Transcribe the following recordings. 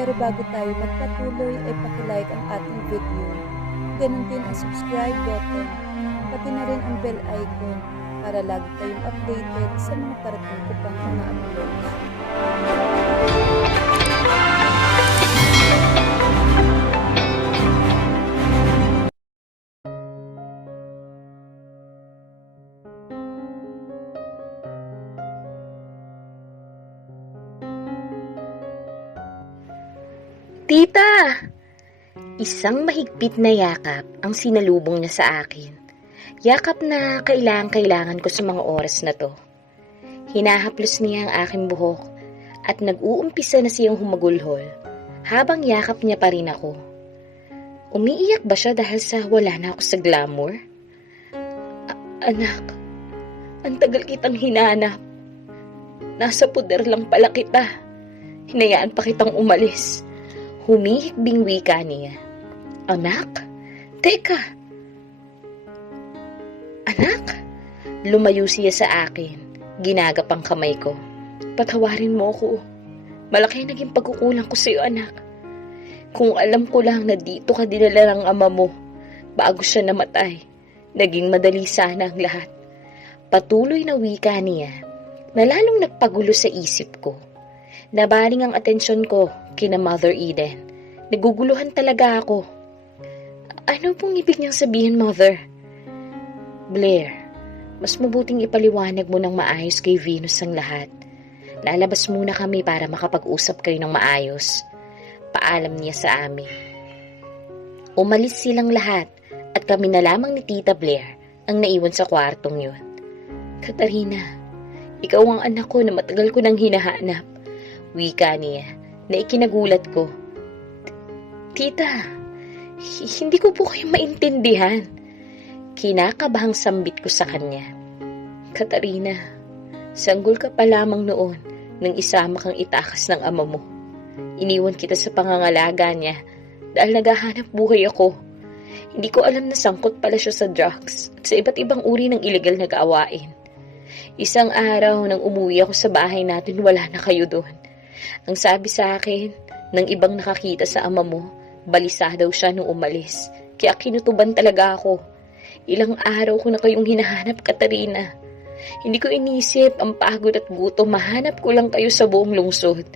Pero bago tayo magpatuloy ay pakilike ang ating video. Ganon din ang subscribe button, pati na rin ang bell icon para lagi kayong updated sa mga parating ko pang mga uploads. Tita! Isang mahigpit na yakap ang sinalubong niya sa akin. Yakap na kailangan ko sa mga oras na to. Hinahaplos niya ang aking buhok at nag-uumpisa na siyang humagulhol habang yakap niya pa rin ako. Umiiyak ba siya dahil sa wala na ako sa glamour? Anak, ang tagal kitang hinanap. Nasa puder lang pala kita. Hinayaan pa kitang umalis. Humihikbing wika niya. Anak? Teka! Anak? Lumayo siya sa akin. Ginagapang kamay ko. Patawarin mo ko. Malaki naging pagkukulang ko sa iyo, anak. Kung alam ko lang na dito ka dinala ng ama mo, bago siya namatay, naging madali sana ang lahat. Patuloy na wika niya, na lalong nagpagulo sa isip ko. Nabaling ang atensyon ko kina Mother Eden. Naguguluhan talaga ako. Ano pong ibig niyang sabihin, Mother? Blair, mas mabuting ipaliwanag mo ng maayos kay Venus ang lahat. Lalabas muna kami para makapag-usap kayo ng maayos. Paalam niya sa amin. Umalis silang lahat at kami na lamang ni Tita Blair ang naiwan sa kwartong yun. Katarina, ikaw ang anak ko na matagal ko nang hinahanap. Wika niya na ikinagulat ko. Tita, hindi ko po kayo maintindihan. Kinakabahang sambit ko sa kanya. Katarina, sanggol ka pa lamang noon nang isama kang itakas ng ama mo. Iniwan kita sa pangangalaga niya dahil naghahanap buhay ako. Hindi ko alam na sangkot pala siya sa drugs at sa iba't ibang uri ng iligal na gawain. Isang araw nang umuwi ako sa bahay natin, wala na kayo doon. Ang sabi sa akin ng ibang nakakita sa ama mo, balisa daw siya nung umalis. Kaya kinutuban talaga ako. Ilang araw ko na kayong hinahanap, Katarina. Hindi ko inisip ang pagod at gutom. Mahanap ko lang kayo sa buong lungsod.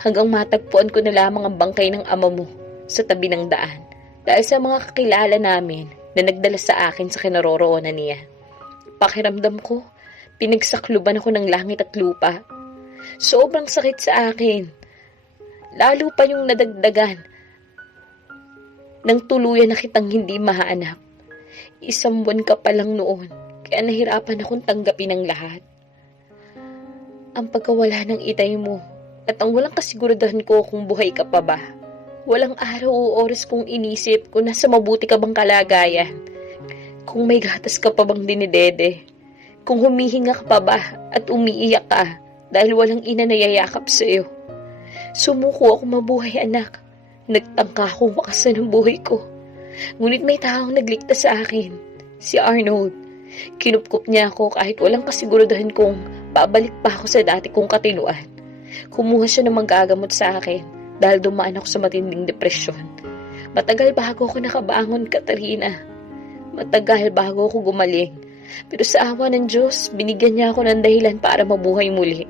Hanggang matagpuan ko na lamang ang bangkay ng ama mo sa tabi ng daan. Dahil sa mga kakilala namin na nagdala sa akin sa kinaroroonan niya. Pakiramdam ko, pinagsakluban ako ng langit at lupa. Sobrang sakit sa akin. Lalo pa yung nadagdagan nang tuluyan na kitang hindi mahanap. Isang buwan ka pa lang noon, kaya nahirapan akong tanggapin ang lahat. Ang pagkawala ng itay mo at ang walang kasiguraduhan ko kung buhay ka pa ba. Walang araw o oras kong inisip kung nasa mabuti ka bang kalagayan. Kung may gatas ka pa bang dinidede. Kung humihinga ka pa ba at umiiyak ka dahil walang ina na yayakap sa iyo. Sumuko ako mabuhay, anak. Nagtangka akong makasan ng buhay ko. Ngunit may taong nagligtas sa akin. Si Arnold. Kinupkup niya ako kahit walang kasiguraduhan kung babalik pa ako sa dati kong katinuan. Kumuha siya ng manggagamot sa akin dahil dumaan ako sa matinding depresyon. Matagal bago ako nakabangon, Katarina. Matagal bago ako gumaling. Pero sa awa ng Diyos, binigyan niya ako ng dahilan para mabuhay muli.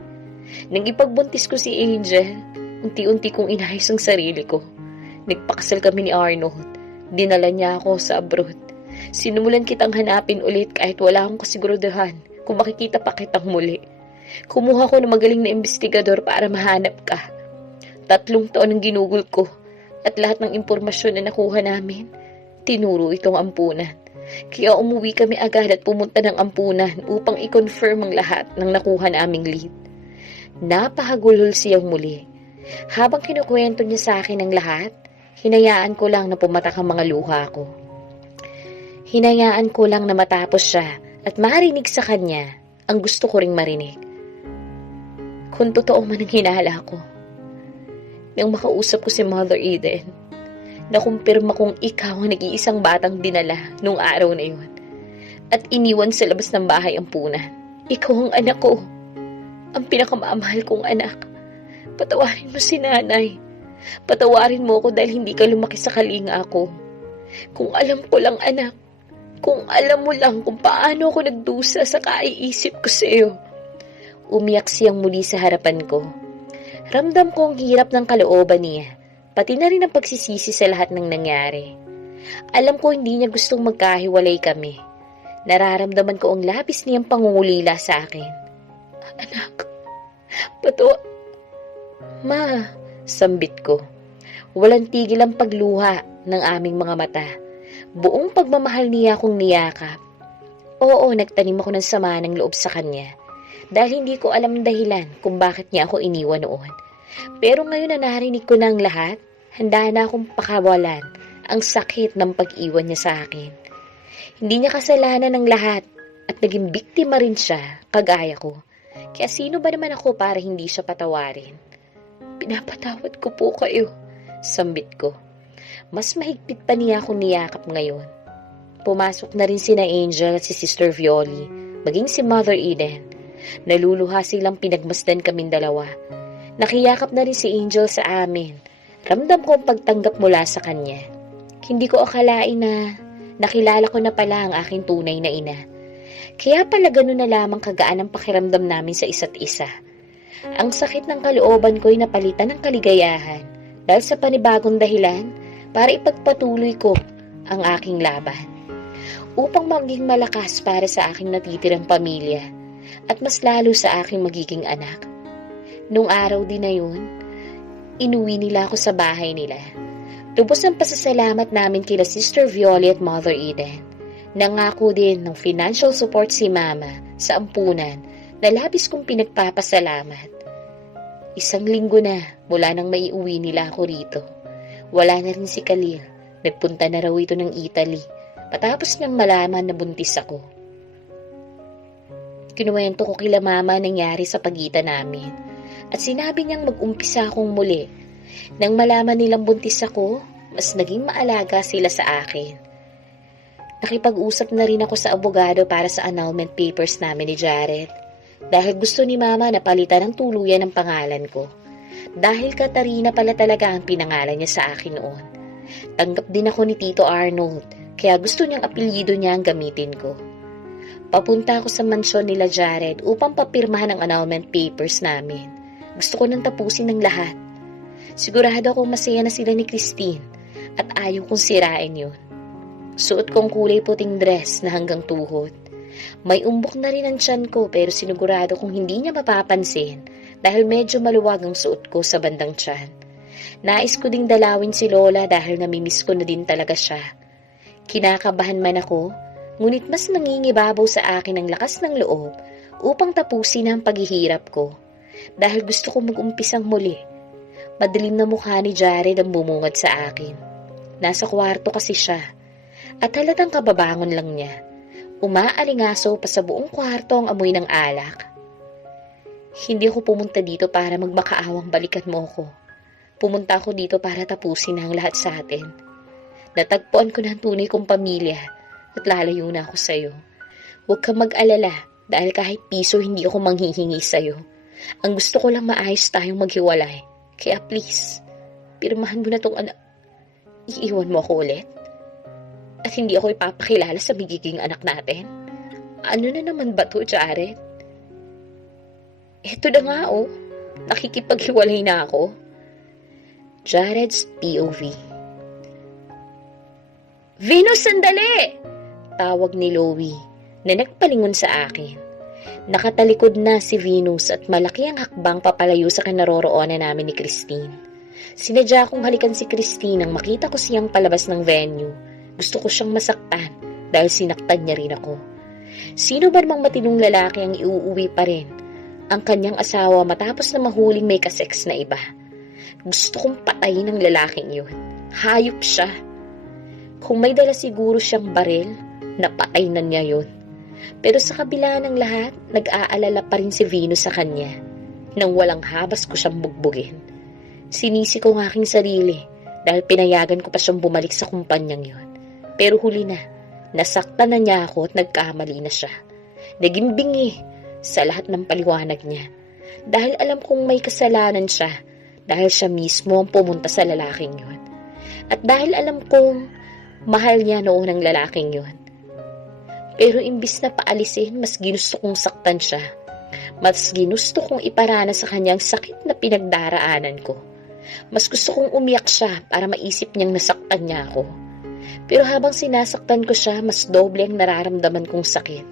Nang ipagbuntis ko si Angel, unti-unti kong inayos ang sarili ko. Nagpakasal kami ni Arnold. Dinala niya ako sa abroad. Sinumulan kitang hanapin ulit kahit wala akong kasiguraduhan kung makikita pa kitang muli. Kumuha ko ng magaling na investigador para mahanap ka. 3 taon ang ginugol ko at lahat ng impormasyon na nakuha namin, tinuro itong ampunan. Kaya umuwi kami agad at pumunta ng ampunan upang i-confirm ang lahat ng nakuha naming lead. Napahagulhol siyang muli. Habang kinukwento niya sa akin ang lahat, hinayaan ko lang na pumatak ang mga luha ko. Hinayaan ko lang na matapos siya at marinig sa kanya ang gusto ko ring marinig. Kung totoo man ang hinala ko. Nang makausap ko si Mother Eden, nakumpirma kong ikaw ang nag-iisang batang dinala nung araw na yun at iniwan sa labas ng bahay ang punan. Ikaw ang anak ko, ang pinakamamahal kong anak. Patawarin mo si nanay. Patawarin mo ako dahil hindi ka lumaki sa kalinga ako. Kung alam ko lang, anak, kung alam mo lang kung paano ako nagdusa sa kaiisip ko sa iyo. Umiyak siyang muli sa harapan ko. Ramdam ko ang hirap ng kalooban niya, pati na rin ang pagsisisi sa lahat ng nangyari. Alam ko hindi niya gustong magkahiwalay kami. Nararamdaman ko ang labis niyang pangungulila sa akin. Anak, Ma, sambit ko. Walang tigil ang pagluha ng aming mga mata. Buong pagmamahal niya akong niyakap. Oo, nagtanim ako ng sama ng loob sa kanya. Dahil hindi ko alam dahilan kung bakit niya ako iniwan noon. Pero ngayon na narinig ko na ang lahat, handa na akong pakawalan ang sakit ng pag-iwan niya sa akin. Hindi niya kasalanan ng lahat at naging biktima rin siya, kagaya ko. Kaya sino ba naman ako para hindi siya patawarin? Pinapatawad ko po kayo, sambit ko. Mas mahigpit pa niya akong niyakap ngayon. Pumasok na rin sina Angel at si Sister Violi, maging si Mother Eden. Naluluha silang pinagmasdan kaming dalawa. Nakiyakap na rin si Angel sa amin. Ramdam ko ang pagtanggap mula sa kanya. Hindi ko akalain na nakilala ko na pala ang aking tunay na ina. Kaya pala ganun na lamang kagaan ang pakiramdam namin sa isa't isa. Ang sakit ng kalooban ko'y napalitan ng kaligayahan dahil sa panibagong dahilan para ipagpatuloy ko ang aking laban. Upang maging malakas para sa aking natitirang pamilya at mas lalo sa aking magiging anak. Nung araw din na yun, inuwi nila ako sa bahay nila. Lubos ang pasasalamat namin kila Sister Violi at Mother Eden. Nangako din ng financial support si Mama sa ampunan na labis kong pinagpapasalamat. 1 linggo na mula nang maiuwi nila ako rito. Wala na rin si Khalil. Nagpunta na raw ito ng Italy patapos niyang malaman na buntis ako. Kinuwento ko kila Mama nangyari sa pagitan namin at sinabi niyang mag-umpisa akong muli. Nang malaman nilang buntis ako, mas naging maalaga sila sa akin. Nakipag-usap na rin ako sa abogado para sa annulment papers namin ni Jared. Dahil gusto ni Mama na palitan ng tuluyan ng pangalan ko. Dahil Katarina pala talaga ang pinangalan niya sa akin noon. Tanggap din ako ni Tito Arnold, kaya gusto niyang apelyido niya ang gamitin ko. Papunta ako sa mansyon nila Jared upang papirmahan ang annulment papers namin. Gusto ko nang tapusin ng lahat. Sigurado akong masaya na sila ni Christine at ayaw kong sirain yun. Suot kong kulay puting dress na hanggang tuhod. May umbok na rin ang tiyan ko pero sinigurado kong hindi niya mapapansin dahil medyo maluwag ang suot ko sa bandang tiyan. Nais ko ding dalawin si Lola dahil namimiss ko na din talaga siya. Kinakabahan man ako, ngunit mas nangingibabaw sa akin ang lakas ng loob upang tapusin ang paghihirap ko. Dahil gusto ko mag-umpisang muli. Madilim na mukha ni Jared ang bumungad sa akin. Nasa kwarto kasi siya. At halatang kababangon lang niya. Umaalingaso pa sa buong kwarto ang amoy ng alak. Hindi ako pumunta dito para magmakaawang balikan mo ko. Pumunta ako dito para tapusin ang lahat sa atin. Natagpuan ko na ang tunay kong pamilya at lalayo na ako sa'yo. Huwag kang mag-alala dahil kahit piso hindi ako manghihingi sa'yo. Ang gusto ko lang maayos tayong maghiwalay. Kaya please, pirmahan mo na tong iiwan mo ako ulit. At hindi ako ipapakilala sa magiging anak natin. Ano na naman ba to, Jared? Eto na nga nakikipaghiwalay na ako. Jared's POV. Venus, sandali! Tawag ni Loie na nagpalingon sa akin. Nakatalikod na si Venus at malaki ang hakbang papalayo sa kinaroroonan namin ni Christine. Sinadya kong halikan si Christine nang makita ko siyang palabas ng venue. Gusto ko siyang masaktan dahil sinaktan niya rin ako. Sino ba namang matinong lalaki ang iuuwi pa rin ang kanyang asawa matapos na mahuling may kasex na iba? Gusto kong patayin ang lalaking yun. Hayop siya. Kung may dala siguro siyang baril, napatay na niya yun. Pero sa kabila ng lahat, nag-aalala pa rin si Venus sa kanya. Nang walang habas ko siyang bugbugin. Sinisi ko ang aking sarili dahil pinayagan ko pa siyang bumalik sa kumpanyang yun. Pero huli na, nasaktan na niya ako at nagkamali na siya. Naging bingi sa lahat ng paliwanag niya. Dahil alam kong may kasalanan siya dahil siya mismo ang pumunta sa lalaking yun. At dahil alam kong mahal niya noon ang lalaking yun. Pero imbis na paalisin, mas ginusto kong saktan siya. Mas ginusto kong iparana sa kanyang sakit na pinagdaraanan ko. Mas gusto kong umiyak siya para maisip niyang nasaktan niya ako. Pero habang sinasaktan ko siya, mas doble ang nararamdaman kong sakit.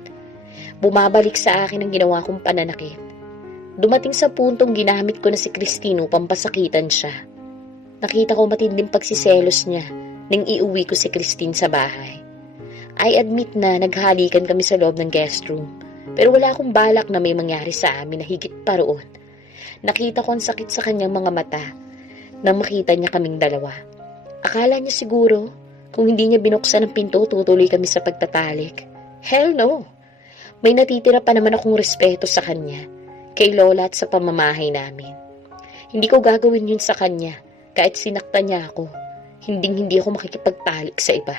Bumabalik sa akin ang ginawa kong pananakit. Dumating sa puntong ginamit ko na si Christine upang pasakitan siya. Nakita ko matinding pagsiselos niya nang iuwi ko si Christine sa bahay. I admit na naghalikan kami sa loob ng guest room, pero wala akong balak na may mangyari sa amin na higit pa roon. Nakita ko ang sakit sa kanyang mga mata nang makita niya kaming dalawa. Akala niya siguro kung hindi niya binuksan ang pinto, tutuloy kami sa pagtatalik. Hell no! May natitira pa naman akong respeto sa kanya, kay Lola at sa pamamahay namin. Hindi ko gagawin yun sa kanya, kahit sinaktan niya ako. Hindi ako makikipagtalik sa iba.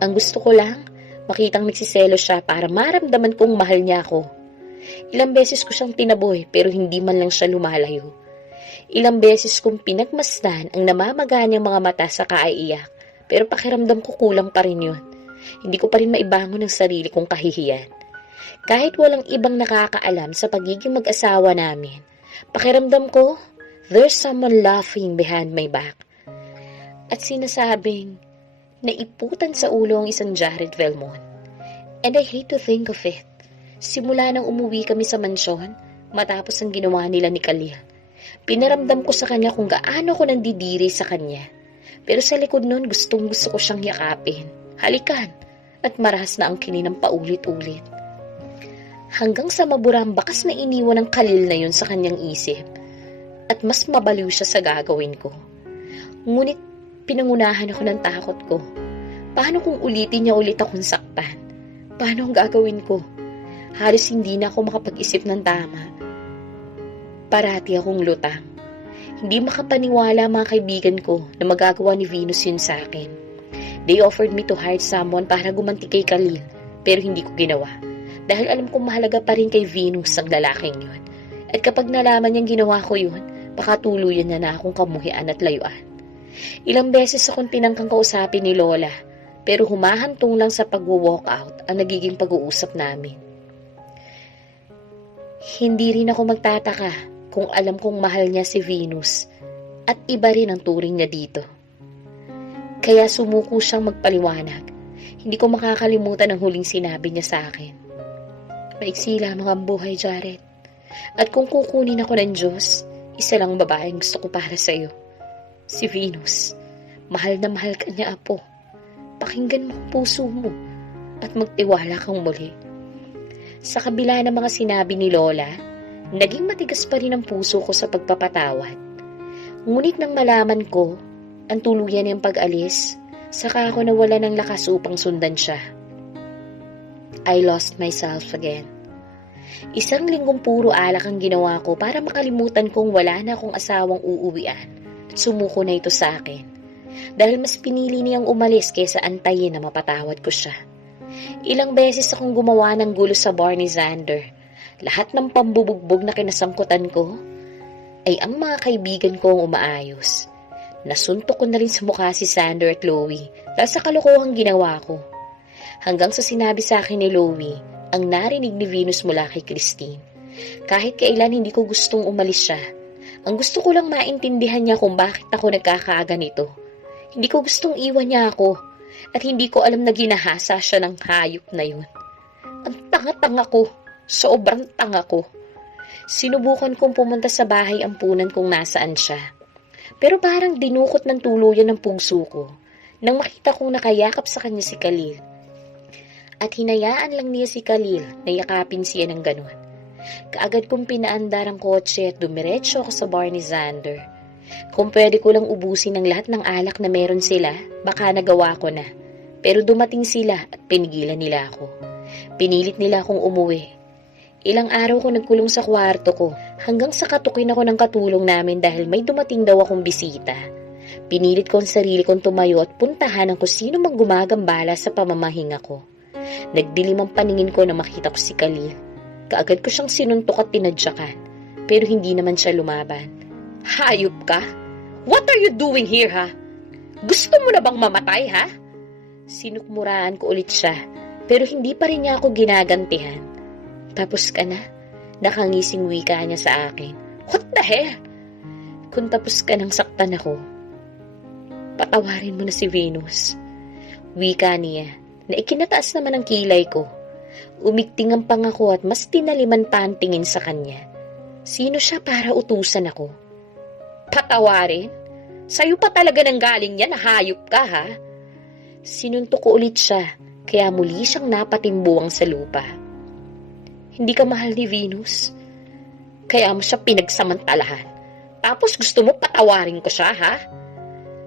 Ang gusto ko lang, makitang nagsiselo siya para maramdaman kong mahal niya ako. Ilang beses ko siyang tinaboy pero hindi man lang siya lumalayo. Ilang beses kong pinagmasdan ang namamaganyang mga mata sa kaiiyak, pero pakiramdam ko kulang pa rin yun. Hindi ko pa rin maibangon ang sarili kong kahihiyan. Kahit walang ibang nakakaalam sa pagiging mag-asawa namin, pakiramdam ko, there's someone laughing behind my back. At sinasabing, naiputan sa ulo ang isang Jared Velmon. And I hate to think of it. Simula nang umuwi kami sa mansyon, matapos ang ginawa nila ni Khalil, pinaramdam ko sa kanya kung gaano ko nandidiri sa kanya. Pero sa likod nun, gustong gusto ko siyang yakapin, halikan, at marahas na ang kininang paulit-ulit. Hanggang sa mabura ang bakas na iniwan ng Khalil na yun sa kanyang isip, at mas mabaliw siya sa gagawin ko. Ngunit pinangunahan ako ng takot ko. Paano kung ulitin niya ulit akong saktan? Paano ang gagawin ko? Halos hindi na ako makapag-isip ng tama. Parati akong lutang. Hindi makapaniwala mga kaibigan ko na magagawa ni Venus yun sa akin. They offered me to hire someone para gumanti kay Khalil, pero hindi ko ginawa. Dahil alam kong mahalaga pa rin kay Venus ang lalaking yun. At kapag nalaman niyang ginawa ko yun, baka tuluyan niya na akong kamuhian at layuan. Ilang beses akong tinangkang kausapin ni Lola, pero humahantong lang sa pag-walk out ang nagiging pag-uusap namin. Hindi rin ako magtataka kung alam kong mahal niya si Venus at iba rin ang turing niya dito. Kaya sumuko siyang magpaliwanag. Hindi ko makakalimutan ang huling sinabi niya sa akin. Maiksi lamang ang buhay, Jared. At kung kukunin ako ng Diyos, isa lang babaeng gusto ko para sa iyo. Si Venus. Mahal na mahal ka niya, apo. Pakinggan mo ang puso mo at magtiwala kang muli. Sa kabila ng mga sinabi ni Lola, naging matigas pa rin ang puso ko sa pagpapatawad. Ngunit nang malaman ko ang tuluyan niyang pag-alis, saka ako nawala ng lakas upang sundan siya. I lost myself again. Isang linggong puro alak ang ginawa ko para makalimutan kong wala na akong asawang uuwian at sumuko na ito sa akin. Dahil mas pinili niyang umalis kaysa antayin na mapatawad ko siya. Ilang beses akong gumawa ng gulo sa bar ni Xander. Lahat ng pambubugbog na kinasangkutan ko ay ang mga kaibigan ko ang umaayos. Nasuntok ko na rin sa mukha si Xander at Chloe dahil sa kalokohang ginawa ko. Hanggang sa sinabi sa akin ni Chloe ang narinig ni Venus mula kay Christine. Kahit kailan hindi ko gustong umalis siya. Ang gusto ko lang maintindihan niya kung bakit ako nagkakaganito. Hindi ko gustong iwan niya ako at hindi ko alam na ginahasa siya ng hayop na yun. Ang tanga-tanga ko. Sobrang tanga ko. Sinubukan kong pumunta sa bahay ampunan kung nasaan siya. Pero parang dinukot ng tuluyan ng puso ko nang makita kong nakayakap sa kanya si Khalil. At hinayaan lang niya si Khalil na yakapin siya ng ganun. Kaagad kong pinaandar ang kotse at dumiretso ako sa bar ni Xander. Kung pwede ko lang ubusin ang lahat ng alak na meron sila, baka nagawa ko na. Pero dumating sila at pinigilan nila ako. Pinilit nila akong umuwi. Ilang araw ko nagkulong sa kwarto ko hanggang sa katukin ako ng katulong namin dahil may dumating daw akong bisita. Pinilit ko ang sarili kong tumayo at puntahan ang kung sino mang gumagambala sa pamamahinga ko. Nagdilim ang paningin ko na makita ko si Khalil. Kaagad ko siyang sinuntok at tinadyakan, pero hindi naman siya lumaban. Hayop ka? What are you doing here, ha? Gusto mo na bang mamatay, ha? Sinukmuraan ko ulit siya, pero hindi pa rin niya ako ginagantihan. Tapos ka na? Nakangising wika niya sa akin. What the hell? Kung tapos ka nang saktan ako, patawarin mo na si Venus. Wika niya, na ikinataas naman ang kilay ko. Umigting ang pangako at mas tinaliman pa ang tingin sa kanya. Sino siya para utusan ako? Patawarin? Sa'yo pa talaga nang galing yan, hayop ka, ha? Sinuntok ko ulit siya, kaya muli siyang napatimbuang sa lupa. Hindi ka mahal ni Venus, kaya mo siya pinagsamantalahan. Tapos gusto mo patawarin ko siya, ha?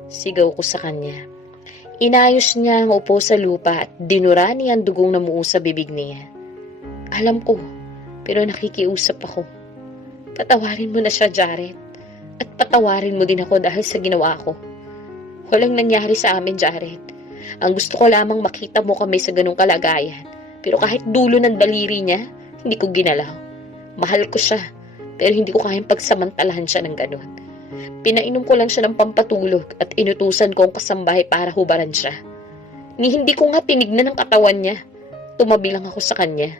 Sigaw ko sa kanya. Inayos niya ang upo sa lupa at dinura niya ang dugong namuo sa bibig niya. Alam ko, pero nakikiusap ako. Patawarin mo na siya, Jared. At patawarin mo din ako dahil sa ginawa ko. Walang nangyari sa amin, Jared. Ang gusto ko lamang makita mo kami sa ganung kalagayan. Pero kahit dulo ng daliri niya, hindi ko ginalaw. Mahal ko siya, pero hindi ko kayang pagsamantalahan siya ng ganun. Pinainom ko lang siya ng pampatulog at inutusan ko ang kasambahay para hubaran siya. Ni hindi ko nga tinignan ang katawan niya. Tumabi lang ako sa kanya.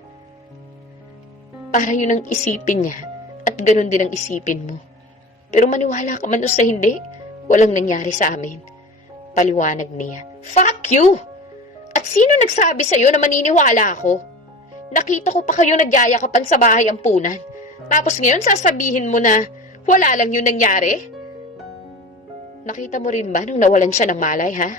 Para yun ang isipin niya at ganun din ang isipin mo. Pero maniwala ka man o sa hindi, walang nangyari sa amin. Paliwanag niya. Fuck you! At sino nagsabi sa'yo na maniniwala ako? Nakita ko pa kayo nagyayakapan sa bahay ampunan. Tapos ngayon sasabihin mo na wala lang yun nangyari? Nakita mo rin ba nung nawalan siya ng malay, ha?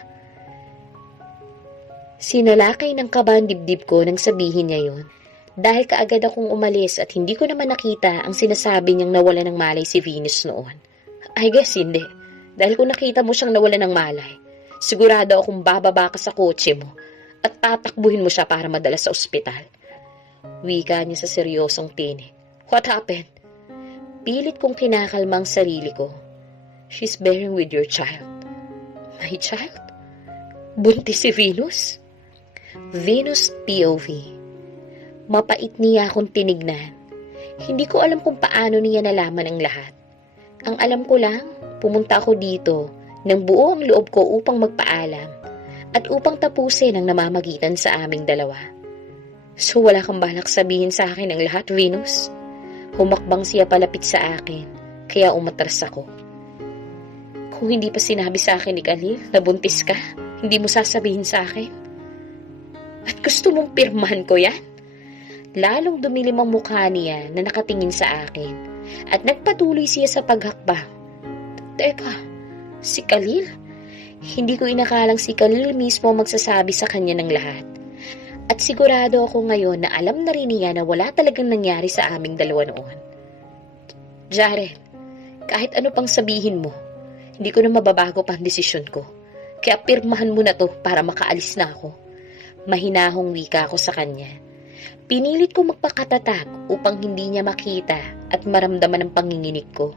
Sinalakay ng kaba ang dibdib ko nang sabihin niya yun. Dahil kaagad akong umalis at hindi ko naman nakita ang sinasabi niyang nawala ng malay si Venus noon. I guess hindi. Dahil kung nakita mo siyang nawala ng malay, sigurado akong bababa ka sa kotse mo at tatakbuhin mo siya para madala sa ospital. Wika niya sa seryosong tinig. What happened? Pilit kong kinakalma ang sarili ko. She's bearing with your child. My child? Buntis si Venus? Venus POV. Mapait niya akong tinignan. Hindi ko alam kung paano niya nalaman ang lahat. Ang alam ko lang, pumunta ako dito nang buo ang loob ko upang magpaalam at upang tapusin ang namamagitan sa aming dalawa. So wala kang balak sabihin sa akin ang lahat, Venus? Humakbang siya palapit sa akin, kaya umatras ako. Kung hindi pa sinabi sa akin ni Khalil na buntis ka, hindi mo sasabihin sa akin? At gusto mong pirmahan ko yan? Lalong dumilim ang mukha niya na nakatingin sa akin at nagpatuloy siya sa paghakbang. Teka, si Khalil? Hindi ko inakalang si Khalil mismo magsasabi sa kanya ng lahat. At sigurado ako ngayon na alam na rin niya na wala talagang nangyari sa aming dalawa noon. Jared, kahit ano pang sabihin mo, hindi ko na mababago pa ang desisyon ko. Kaya pirmahan mo na to para makaalis na ako. Mahinahong wika ko sa kanya. Pinilit ko magpakatatag upang hindi niya makita at maramdaman ang panginginig ko.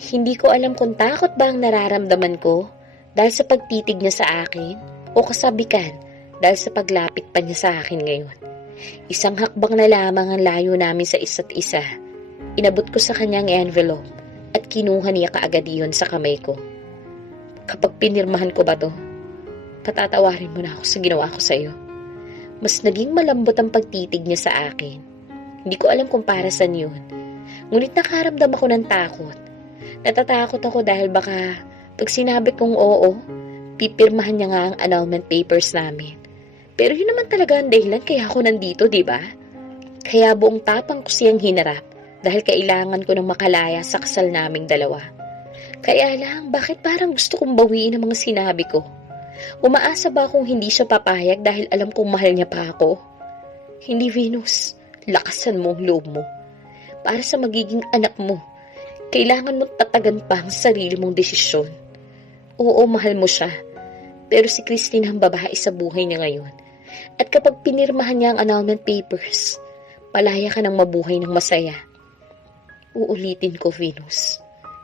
Hindi ko alam kung takot ba ang nararamdaman ko dahil sa pagtitig niya sa akin o kasabikan dahil sa paglapit pa niya sa akin ngayon. Isang hakbang na lamang ang layo namin sa isa't isa. Inabot ko sa kanyang envelope at kinuha niya kaagad iyon sa kamay ko. Kapag pinirmahan ko ba to, patatawarin mo na ako sa ginawa ko sa iyo. Mas naging malambot ang pagtitig niya sa akin. Hindi ko alam kung para saan yun. Ngunit nakaramdam ako ng takot. Natatakot ako dahil baka pag sinabi kong oo, pipirmahan niya nga ang annulment papers namin. Pero yun naman talaga ang dahilan kaya ako nandito, di ba? Kaya buong tapang ko siyang hinarap dahil kailangan ko ng makalaya sa kasal naming dalawa. Kaya lang, bakit parang gusto kong bawiin ang mga sinabi ko? Umaasa ba akong hindi siya papayag dahil alam kong mahal niya pa ako? Hindi, Venus. Lakasan mo ang loob mo. Para sa magiging anak mo, kailangan mong tatagan pa ang sarili mong desisyon. Oo, mahal mo siya. Pero si Christine ang babae sa buhay niya ngayon. At kapag pinirmahan niya ang annulment papers, palaya ka ng mabuhay ng masaya. Uulitin ko, Venus.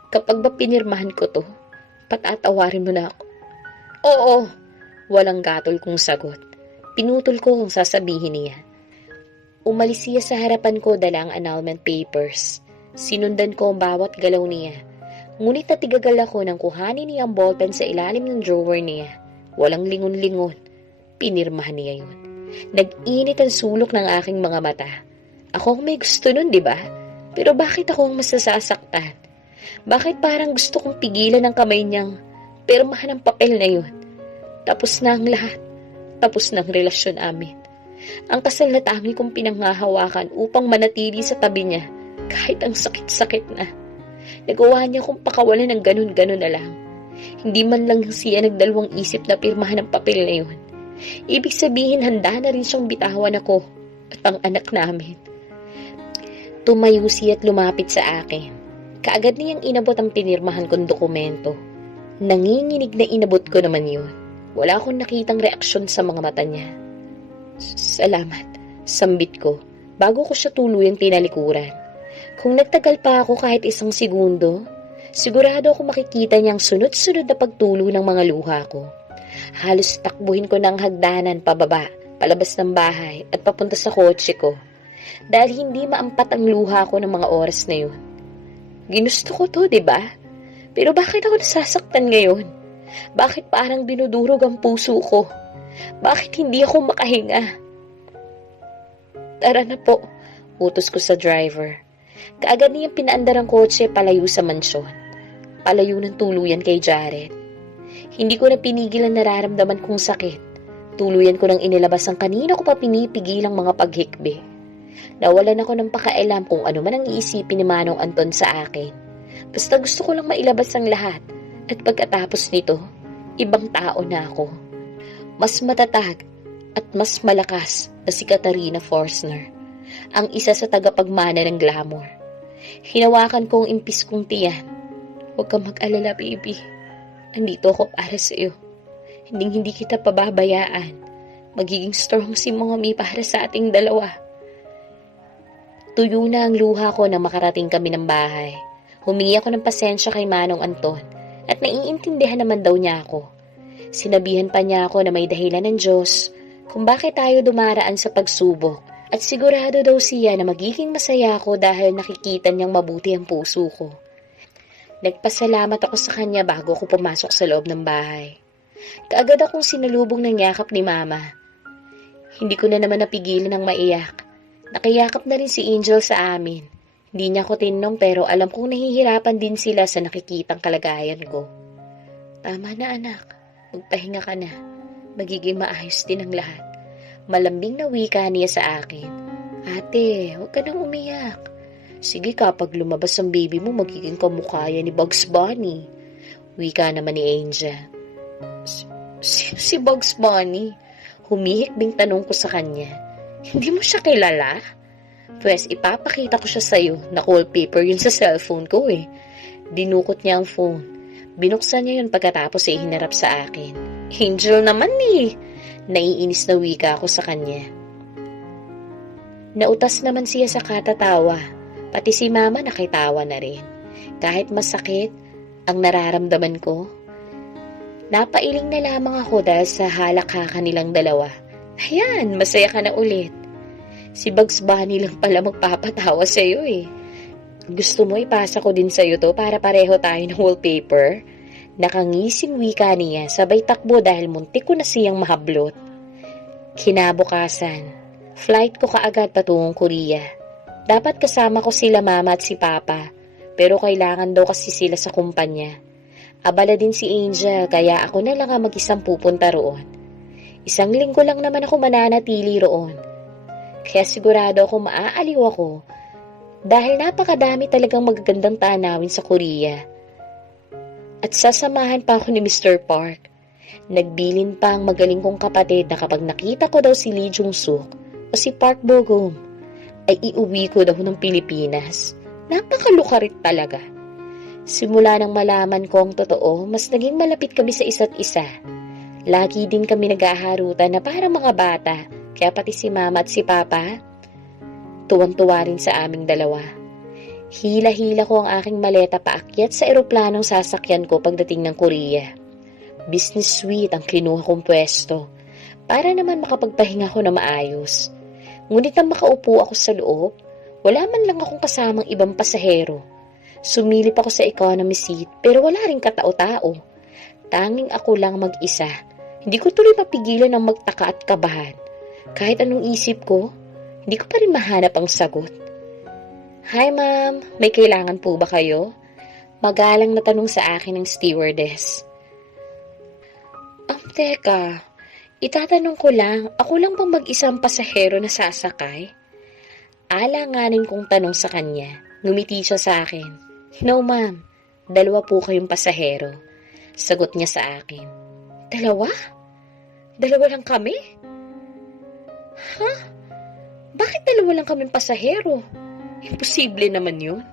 Kapag ba pinirmahan ko to, patatawarin mo na ako. Oo, walang gatol kong sagot. Pinutol ko kung sasabihin niya. Umalis siya sa harapan ko dala ang annulment papers. Sinundan ko ang bawat galaw niya. Ngunit natigagal ako nang kuhanin niya ang ballpen sa ilalim ng drawer niya. Walang lingon-lingon. Pinirmahan niya yun. Nag-init ang sulok ng aking mga mata. Ako ang may gusto nun, di ba? Pero bakit ako ang masasasaktan? Bakit parang gusto kong pigilan ang kamay niyang pirmahan ang papel na yun? Tapos na ang lahat. Tapos na ang relasyon amin. Ang kasal na tangi kong pinanghahawakan upang manatili sa tabi niya kahit ang sakit-sakit na. Nagawa niya kong pakawalan ng ganun-ganun na lang. Hindi man lang siya nagdalawang isip na pirmahan ang papel na yun. Ibig sabihin handa na rin siyang bitawan ako at ang anak namin. Tumayo siya at lumapit sa akin. Kaagad niyang inabot ang pinirmahan kong dokumento. Nanginginig na inabot ko naman yun. Wala akong nakitang reaksyon sa mga mata niya. Salamat, sambit ko, bago ko siya tuluyang tinalikuran. Kung nagtagal pa ako kahit isang segundo, sigurado ako makikita niyang sunod-sunod na pagtulo ng mga luha ko. Halos takbuhin ko ng hagdanan pababa, palabas ng bahay at papunta sa kotse ko. Dahil hindi maampat ang luha ko ng mga oras na yun. Ginusto ko to, diba? Pero bakit ako nasasaktan ngayon? Bakit parang dinudurog ang puso ko? Bakit hindi ako makahinga? Tara na po, utos ko sa driver. Kaagad niyang pinaandar ang kotse palayo sa mansyon. Palayo ng tuluyan kay Jared. Hindi ko na pinigil ang nararamdaman kong sakit. Tuluyan ko nang inilabas ang kanina ko pa pinipigilang mga paghikbi. Nawalan ako ng pakailam kung ano man ang iisipin ni Manong Anton sa akin. Basta gusto ko lang mailabas ang lahat. At pagkatapos nito, ibang tao na ako. Mas matatag at mas malakas na si Katarina Forstner, ang isa sa tagapagmana ng glamour. Hinawakan ko ang impis kong tiyan. Huwag kang mag-alala, baby. Andito ako para sa iyo. Hindi kita pababayaan. Magiging strong si Mommy para sa ating dalawa. Tuyo na ang luha ko nang makarating kami ng bahay. Humingi ako ng pasensya kay Manong Anton at naiintindihan naman daw niya ako. Sinabihan pa niya ako na may dahilan ng Diyos kung bakit tayo dumaraan sa pagsubok at sigurado daw siya na magiging masaya ako dahil nakikita niyang mabuti ang puso ko. Nagpasalamat ako sa kanya bago ako pumasok sa loob ng bahay. Kaagad akong sinalubong ng yakap ni Mama. Hindi ko na naman napigilan ng maiyak. Nakiyakap na rin si Angel sa amin. Hindi niya ako tinanong pero alam kong nahihirapan din sila sa nakikitang kalagayan ko. Tama na anak, magpahinga ka na. Magiging maayos din ang lahat. Malambing na wika niya sa akin. Ate, huwag ka nang umiyak. Sige kapag lumabas ang baby mo, magiging kamukha yan ni Bugs Bunny. Wika naman ni Angel. Sino si Bugs Bunny? Humihikbing tanong ko sa kanya. Hindi mo siya kilala? Pwes, ipapakita ko siya sa'yo. Na-wallpaper yun sa cellphone ko eh. Dinukot niya ang phone. Binuksan niya yun pagkatapos hinarap sa akin. Angel naman eh. Naiinis na wika ako sa kanya. Nautas naman siya sa katatawa. Pati si Mama nakitawa na rin. Kahit masakit ang nararamdaman ko, napailing na lamang ako dahil sa halakhakan nilang dalawa. Ayan, masaya ka na ulit. Si Bugs Bunny lang pala magpapatawa sa'yo eh. Gusto mo ipasa ko din sa'yo to para pareho tayo ng wallpaper? Nakangising wika niya, sabay takbo dahil muntik ko na siyang mahablot. Kinabukasan, flight ko kaagad patungong Korea. Dapat kasama ko sila Mama at si Papa, pero kailangan daw kasi sila sa kumpanya. Abala din si Angel, kaya ako na lang ang mag-isang pupunta roon. Isang linggo lang naman ako mananatili roon. Kaya sigurado ako maaaliw ako dahil napakadami talagang magagandang tanawin sa Korea. At sasamahan pa ako ni Mr. Park. Nagbilin pa ang magaling kong kapatid na kapag nakita ko daw si Lee Jung-suk o si Park Bo-gum, ay iuwi ko daw ng Pilipinas. Napakalukarit talaga. Simula nang malaman ko ang totoo, mas naging malapit kami sa isa't isa. Lagi din kami naghaharutan na parang mga bata, kaya pati si Mama at si Papa, tuwang-tuwa rin sa aming dalawa. Hila-hila ko ang aking maleta paakyat sa eroplanong sasakyan ko pagdating ng Korea. Business suite ang kinuha kong pwesto, para naman makapagpahinga ko na maayos. Ngunit nang makaupo ako sa loob, Wala man lang akong kasamang ibang pasahero. Sumilip ako sa economy seat pero wala ring katao-tao. Tanging ako lang mag-isa. Hindi ko tuloy mapigilan ng magtaka at kabahan. Kahit anong isip ko, hindi ko pa rin mahanap ang sagot. "Hi ma'am, may kailangan po ba kayo?" Magalang na tanong sa akin ng stewardess. Teka, itatanong ko lang, ako lang bang mag-isang pasahero na sasakay? Alanganin kong tanong sa kanya. Ngumiti siya sa akin. "No ma'am, 2 po kayong pasahero." Sagot niya sa akin. "Dalawa? 2 lang kami?" "Ha? Bakit 2 lang kaming pasahero? Imposible naman yun.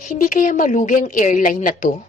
Hindi kaya malugi ang airline na to?"